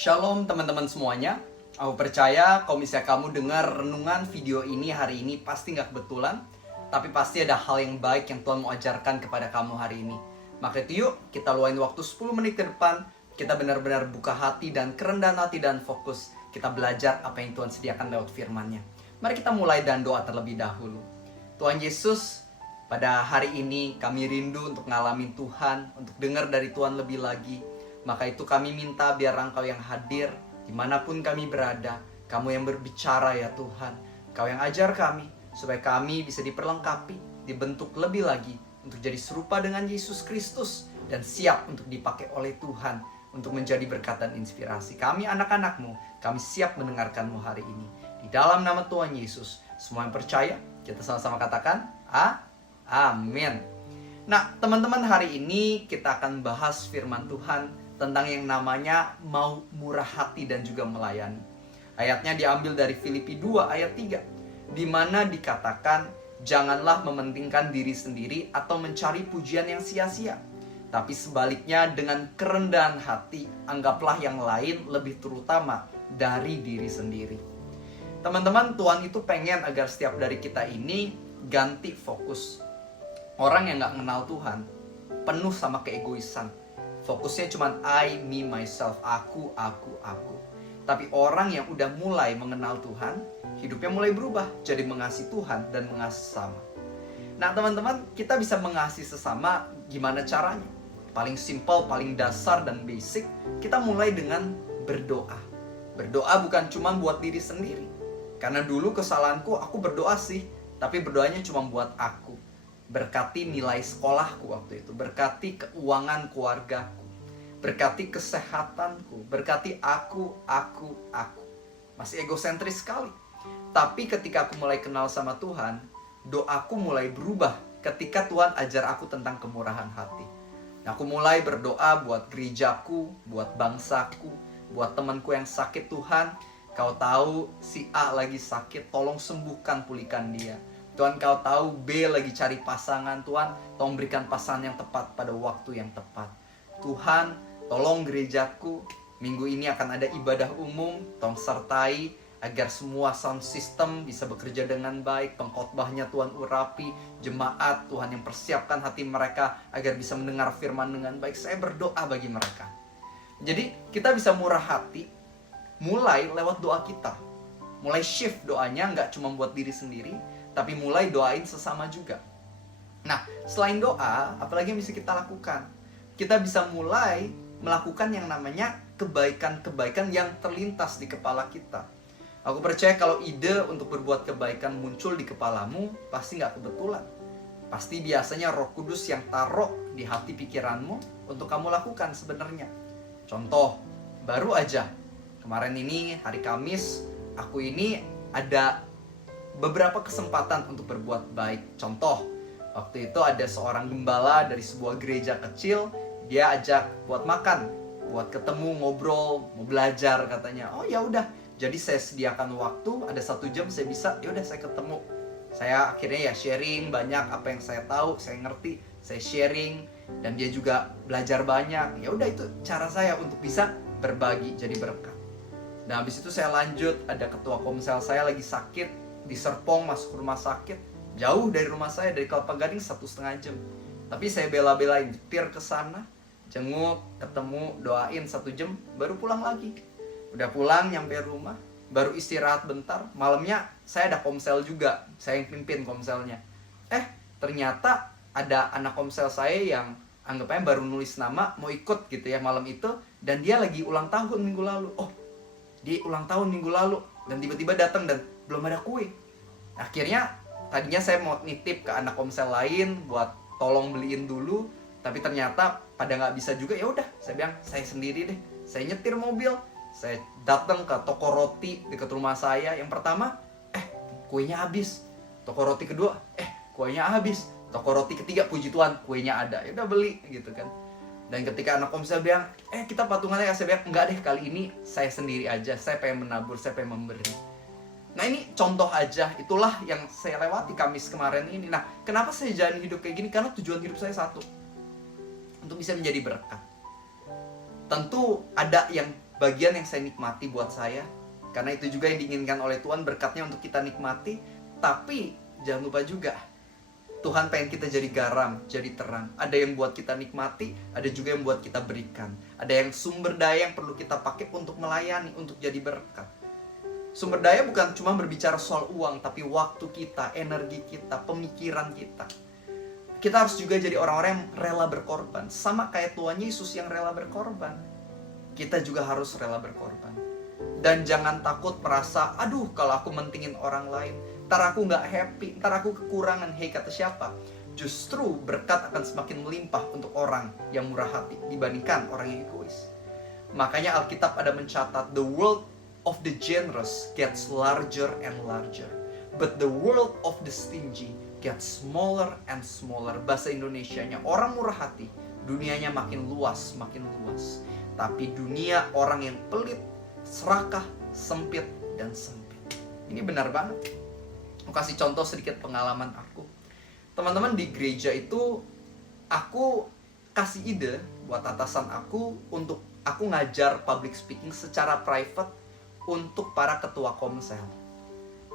Shalom teman-teman semuanya. Aku percaya kalau misalnya kamu dengar renungan video ini hari ini pasti nggak kebetulan, tapi pasti ada hal yang baik yang Tuhan mau ajarkan kepada kamu hari ini. Maka itu yuk kita luangin waktu 10 menit ke depan, kita benar-benar buka hati dan kerendahan hati dan fokus. Kita belajar apa yang Tuhan sediakan lewat firman-Nya. Mari kita mulai dan doa terlebih dahulu. Tuhan Yesus, pada hari ini kami rindu untuk ngalamin Tuhan, untuk dengar dari Tuhan lebih lagi. Maka itu kami minta biar Engkau yang hadir dimanapun kami berada. Kamu yang berbicara ya Tuhan. Kau yang ajar kami supaya kami bisa diperlengkapi, dibentuk lebih lagi untuk jadi serupa dengan Yesus Kristus dan siap untuk dipakai oleh Tuhan untuk menjadi berkat dan inspirasi. Kami anak-anak-Mu, kami siap mendengarkan-Mu hari ini. Di dalam nama Tuhan Yesus, semua yang percaya, kita sama-sama katakan, Amin. Nah, teman-teman, hari ini kita akan bahas firman Tuhan tentang yang namanya mau murah hati dan juga melayani. Ayatnya diambil dari Filipi 2 ayat 3, di mana dikatakan, janganlah mementingkan diri sendiri atau mencari pujian yang sia-sia, tapi sebaliknya dengan kerendahan hati, anggaplah yang lain lebih terutama dari diri sendiri. Teman-teman, Tuhan itu pengen agar setiap dari kita ini ganti fokus. Orang yang gak kenal Tuhan penuh sama keegoisan. Fokusnya cuma I, me, myself, aku. Tapi orang yang udah mulai mengenal Tuhan, hidupnya mulai berubah, jadi mengasihi Tuhan dan mengasihi sesama. Nah teman-teman, kita bisa mengasihi sesama gimana caranya? Paling simple, paling dasar dan basic, kita mulai dengan berdoa. Berdoa bukan cuma buat diri sendiri. Karena dulu kesalahanku, aku berdoa sih, tapi berdoanya cuma buat aku. Berkati nilai sekolahku waktu itu, berkati keuangan keluargaku, berkati kesehatanku, berkati aku. Masih egosentris sekali. Tapi ketika aku mulai kenal sama Tuhan, doaku mulai berubah ketika Tuhan ajar aku tentang kemurahan hati. Aku mulai berdoa buat gerejaku, buat bangsaku, buat temanku yang sakit. Tuhan, Kau tahu si A lagi sakit, tolong sembuhkan, pulihkan dia. Tuhan, Kau tahu B lagi cari pasangan. Tuhan, tolong berikan pasangan yang tepat pada waktu yang tepat. Tuhan, tolong gerejaku, minggu ini akan ada ibadah umum, tolong sertai agar semua sound system bisa bekerja dengan baik. Pengkhotbahnya Tuhan urapi, jemaat Tuhan yang persiapkan hati mereka agar bisa mendengar firman dengan baik. Saya berdoa bagi mereka. Jadi kita bisa murah hati mulai lewat doa kita. Mulai shift doanya, nggak cuma buat diri sendiri, tapi mulai doain sesama juga. Nah, selain doa, apalagi yang bisa kita lakukan? Kita bisa mulai melakukan yang namanya kebaikan-kebaikan yang terlintas di kepala kita. Aku percaya kalau ide untuk berbuat kebaikan muncul di kepalamu, pasti nggak kebetulan. Pasti biasanya Roh Kudus yang taruh di hati pikiranmu untuk kamu lakukan sebenarnya. Contoh, baru aja kemarin ini hari Kamis, aku ini ada beberapa kesempatan untuk berbuat baik. Contoh, waktu itu ada seorang gembala dari sebuah gereja kecil, dia ajak buat makan, buat ketemu, ngobrol, mau belajar katanya. Oh ya udah, jadi saya sediakan waktu, ada 1 jam saya bisa, ya udah saya ketemu. Saya akhirnya ya sharing banyak apa yang saya tahu, saya ngerti, saya sharing, dan dia juga belajar banyak. Ya udah, itu cara saya untuk bisa berbagi, jadi berkat. Dan habis itu saya lanjut, ada ketua komsel saya lagi sakit di Serpong, masuk rumah sakit, jauh dari rumah saya, dari Kelapa Gading 1,5 jam. Tapi saya bela-belain nyetir ke sana, jenguk, ketemu, doain 1 jam, baru pulang lagi. Udah pulang, nyampe rumah, baru istirahat bentar. Malamnya saya ada komsel juga, saya yang pimpin komselnya. Ternyata ada anak komsel saya yang anggapnya baru nulis nama, mau ikut gitu ya malam itu, dan dia lagi ulang tahun minggu lalu. Dia ulang tahun minggu lalu, dan tiba-tiba datang dan belum ada kue. Akhirnya tadinya saya mau nitip ke anak komsel lain buat tolong beliin dulu, tapi ternyata pada nggak bisa juga. Ya udah, saya bilang saya sendiri deh. Saya nyetir mobil, saya datang ke toko roti dekat rumah saya. Yang pertama, kuenya habis. Toko roti kedua, kuenya habis. Toko roti ketiga, puji Tuhan, kuenya ada. Ya udah, beli gitu kan. Dan ketika anak komsel bilang, kita patungan ya, saya bilang, enggak deh, kali ini saya sendiri aja. Saya pengen menabur, saya pengen memberi. Nah ini contoh aja, itulah yang saya lewati Kamis kemarin ini. Nah, kenapa saya jalani hidup kayak gini? Karena tujuan hidup saya satu, untuk bisa menjadi berkat. Tentu ada yang bagian yang saya nikmati buat saya. Karena itu juga yang diinginkan oleh Tuhan, berkatnya untuk kita nikmati. Tapi jangan lupa juga, Tuhan pengen kita jadi garam, jadi terang. Ada yang buat kita nikmati, ada juga yang buat kita berikan. Ada yang sumber daya yang perlu kita pakai untuk melayani, untuk jadi berkat. Sumber daya bukan cuma berbicara soal uang, tapi waktu kita, energi kita, pemikiran kita. Kita harus juga jadi orang-orang yang rela berkorban. Sama kayak Tuhan Yesus yang rela berkorban. Kita juga harus rela berkorban. Dan jangan takut merasa, aduh kalau aku mentingin orang lain, ntar aku gak happy, ntar aku kekurangan. Hei, kata siapa? Justru berkat akan semakin melimpah untuk orang yang murah hati dibandingkan orang yang egois. Makanya Alkitab ada mencatat, the world of the generous gets larger and larger, but the world of the stingy gets smaller and smaller. Bahasa Indonesianya, orang murah hati, dunianya makin luas, makin luas. Tapi dunia orang yang pelit, serakah, sempit, dan sempit. Ini benar banget. Aku kasih contoh sedikit pengalaman aku. Teman-teman, di gereja itu aku kasih ide buat atasan aku untuk aku ngajar public speaking secara private untuk para ketua komsel.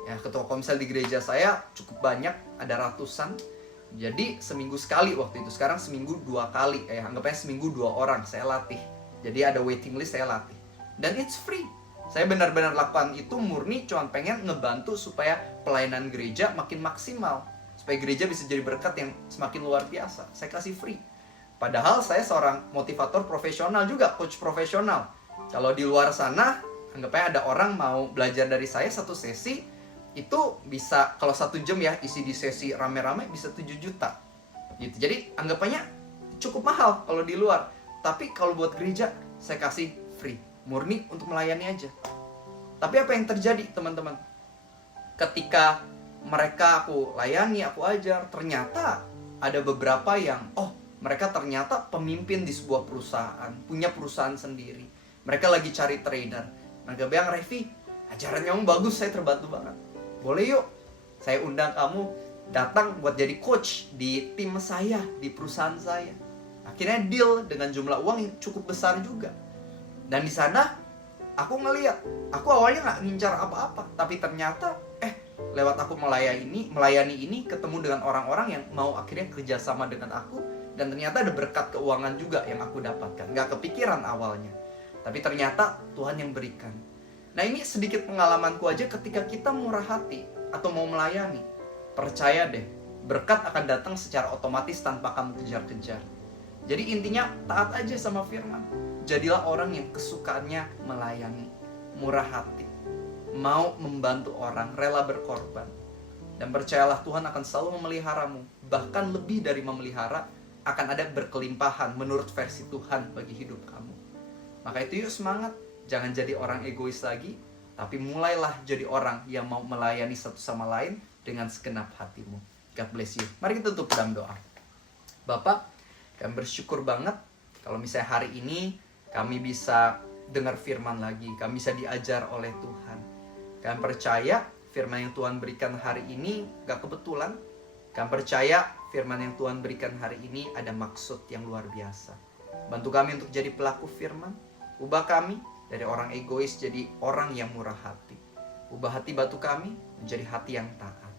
Ya, ketua komsel di gereja saya cukup banyak, ada ratusan. Jadi seminggu sekali waktu itu. Sekarang seminggu 2 kali. Anggapnya seminggu 2 orang saya latih. Jadi ada waiting list, saya latih. Dan it's free. Saya benar-benar lakukan itu murni cuma pengen ngebantu supaya pelayanan gereja makin maksimal. Supaya gereja bisa jadi berkat yang semakin luar biasa. Saya kasih free. Padahal saya seorang motivator profesional juga, coach profesional. Kalau di luar sana, anggapnya ada orang mau belajar dari saya 1 sesi, itu bisa, kalau 1 jam ya, isi di sesi rame-rame bisa 7 juta. Gitu. Jadi anggapannya cukup mahal kalau di luar. Tapi kalau buat gereja, saya kasih free. Murni untuk melayani aja. Tapi apa yang terjadi, teman-teman? Ketika mereka aku layani, aku ajar, ternyata ada beberapa yang, mereka ternyata pemimpin di sebuah perusahaan, punya perusahaan sendiri. Mereka lagi cari trainer. Mereka bilang, Revi, ajaran kamu bagus, saya terbantu banget. Boleh yuk, saya undang kamu datang buat jadi coach di tim saya, di perusahaan saya. Akhirnya deal dengan jumlah uang yang cukup besar juga. Dan di sana aku ngeliat, aku awalnya nggak ngincar apa-apa, tapi ternyata lewat aku melayani ini ketemu dengan orang-orang yang mau akhirnya kerjasama dengan aku, dan ternyata ada berkat keuangan juga yang aku dapatkan. Nggak kepikiran awalnya, tapi ternyata Tuhan yang berikan. Nah, ini sedikit pengalamanku aja ketika kita murah hati atau mau melayani. Percaya deh, berkat akan datang secara otomatis tanpa kamu kejar-kejar. Jadi intinya taat aja sama firman. Jadilah orang yang kesukaannya melayani, murah hati, mau membantu orang, rela berkorban. Dan percayalah Tuhan akan selalu memeliharamu. Bahkan lebih dari memelihara, akan ada berkelimpahan menurut versi Tuhan bagi hidup kamu. Maka itu yuk semangat. Jangan jadi orang egois lagi, tapi mulailah jadi orang yang mau melayani satu sama lain dengan segenap hatimu. God bless you. Mari kita tutup dalam doa. Bapak, kami bersyukur banget kalau misalnya hari ini kami bisa dengar firman lagi, kami bisa diajar oleh Tuhan. Kami percaya firman yang Tuhan berikan hari ini gak kebetulan. Kami percaya firman yang Tuhan berikan hari ini ada maksud yang luar biasa. Bantu kami untuk jadi pelaku firman. Ubah kami dari orang egois jadi orang yang murah hati. Ubah hati batu kami menjadi hati yang taat.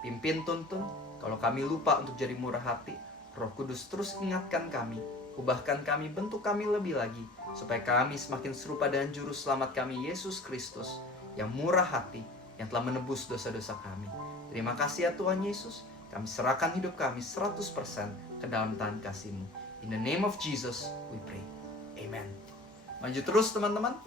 Pimpin tuntun, kalau kami lupa untuk jadi murah hati, Roh Kudus terus ingatkan kami, ubahkan kami, bentuk kami lebih lagi, supaya kami semakin serupa dengan Juru Selamat kami, Yesus Kristus, yang murah hati, yang telah menebus dosa-dosa kami. Terima kasih ya Tuhan Yesus, kami serahkan hidup kami 100% ke dalam tangan kasih-Mu. In the name of Jesus, we pray. Amen. Maju terus teman-teman,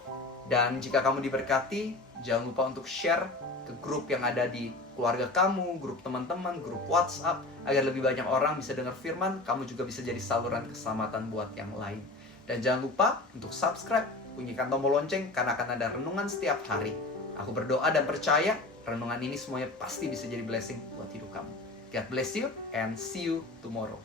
dan jika kamu diberkati, jangan lupa untuk share ke grup yang ada di keluarga kamu, grup teman-teman, grup WhatsApp, agar lebih banyak orang bisa dengar firman. Kamu juga bisa jadi saluran keselamatan buat yang lain. Dan jangan lupa untuk subscribe, bunyikan tombol lonceng, karena akan ada renungan setiap hari. Aku berdoa dan percaya renungan ini semuanya pasti bisa jadi blessing buat hidup kamu. God bless you and see you tomorrow.